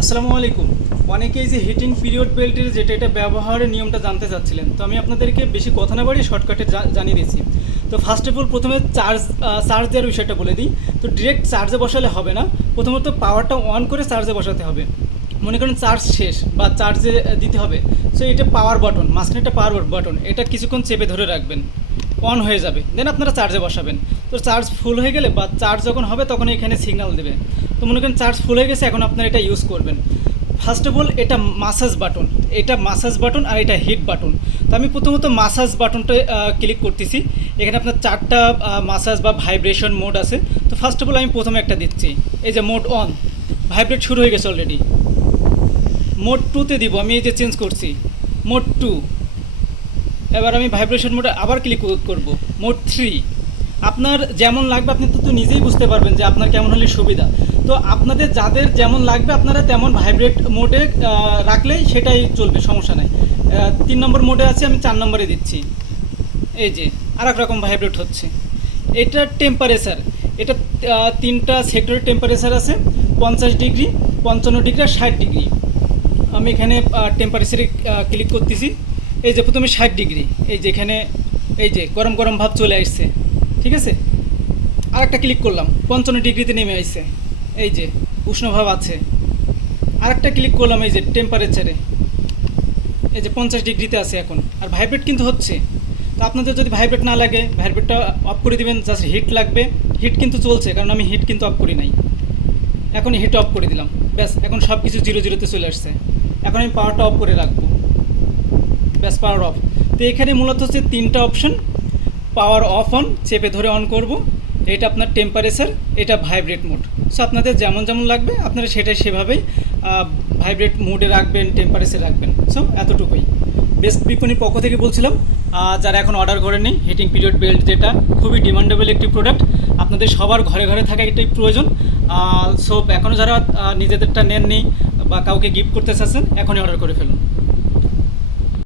আসসালামু আলাইকুম। অনেকেই যে হিটিং পিরিয়ড বেল্টের যেটা এটা ব্যবহারের নিয়মটা জানতে চাচ্ছিলেন, তো আমি আপনাদেরকে বেশি কথা না বাড়িয়ে শর্টকাটে জানিয়ে দিচ্ছি। তো ফার্স্ট অফ অল প্রথমে চার্জ চার্জ দেওয়ার বিষয়টা বলে দিই। তো ডিরেক্ট চার্জে বসালে হবে না, প্রথমত পাওয়ারটা অন করে চার্জে বসাতে হবে। মনে করেন চার্জ শেষ বা চার্জে দিতে হবে। সো এটা পাওয়ার বাটন মাঝখানে একটা পাওয়ার বাটন এটা কিছুক্ষণ চেপে ধরে রাখবেন। অন হয়ে যাবে। দেন আপনারা চার্জে বসাবেন। তো চার্জ ফুল হয়ে গেলে বা চার্জ যখন হবে তখন এখানে সিগন্যাল দেবে। তো মনে করেন চার্জ ফুল হয়ে গেছে, এখন আপনারা এটা ইউজ করবেন। ফার্স্ট অফ অল এটা মাসাজ বাটন এটা মাসাজ বাটন আর এটা হিট বাটন তো আমি প্রথমত মাসাজ বাটনটা ক্লিক করতেছি। এখানে আপনার চারটা মাসাজ বা ভাইব্রেশন মোড আছে। তো ফার্স্ট অফ অল আমি প্রথমে একটা দিচ্ছি। এই যে মোড অন ভাইব্রেট শুরু হয়ে গেছে অলরেডি মোড টুতে দিব। আমি এই যে চেঞ্জ করছি। মোড টু এবার আমি ভাইব্রেশন মোডে আবার ক্লিক করব। মোড থ্রি আপনার যেমন লাগবে, আপনি তো নিজেই বুঝতে পারবেন যে আপনার কেমন হলে সুবিধা। তো আপনাদের যাদের যেমন লাগবে, আপনারা তেমন ভাইব্রেট মোডে রাখলেই সেটাই চলবে, সমস্যা নাই। তিন নম্বর মোডে আছে, আমি চার নম্বরে দিচ্ছি। এই যে আর রকম ভাইব্রেট হচ্ছে। এটা টেম্পারেচার এটা তিনটা সেক্টরের টেম্পারেচার আছে। পঞ্চাশ ডিগ্রি, পঞ্চান্ন ডিগ্রি আর ষাট ডিগ্রি। আমি এখানে টেম্পারেচারে ক্লিক করতেছি। এই যে প্রথমে ষাট ডিগ্রি, এই যে এখানে, এই যে গরম গরম ভাব চলে আসছে, ঠিক আছে? আর একটা ক্লিক করলাম, পঞ্চান্ন ডিগ্রিতে নেমে আসছে এই যে উষ্ণভাব আছে। আর একটা ক্লিক করলাম, এই যে টেম্পারেচারে এই যে পঞ্চাশ ডিগ্রিতে আছে এখন। আর ভাইব্রেট কিন্তু হচ্ছে। তো আপনাদের যদি ভাইব্রেট না লাগে ভাইব্রেটটা অফ করে দিবেন জাস্ট হিট লাগবে। হিট কিন্তু চলছে, কারণ আমি হিট কিন্তু অফ করি নাই। এখন হিট অফ করে দিলাম। ব্যাস, এখন সব কিছু জিরো জিরোতে চলে আসছে। এখন আমি পাওয়ারটা অফ করে রাখব। ব্যাস পাওয়ার অফ তো এখানে মূলত হচ্ছে তিনটা অপশন পাওয়ার অফ অন চেপে ধরে অন করব। এটা আপনার টেম্পারেচার এটা ভাইব্রেট মোড সো আপনাদের যেমন যেমন লাগবে, আপনারা সেটাই সেভাবেই ভাইব্রেট মোডে রাখবেন টেম্পারেচার রাখবেন। সো এতটুকুই। বেস্ট বিপণীর পক্ষ থেকে বলছিলাম যারা এখন অর্ডার করেনি হিটিং পিরিয়ড বেল্ট যেটা, খুবই ডিমান্ডেবল একটি প্রোডাক্ট আপনাদের সবার ঘরে ঘরে থাকা এটাই প্রয়োজন। সো এখনও যারা নিজেদেরটা নেননি বা কাউকে গিফট করতে চাচ্ছেন, এখনই অর্ডার করে ফেলুন।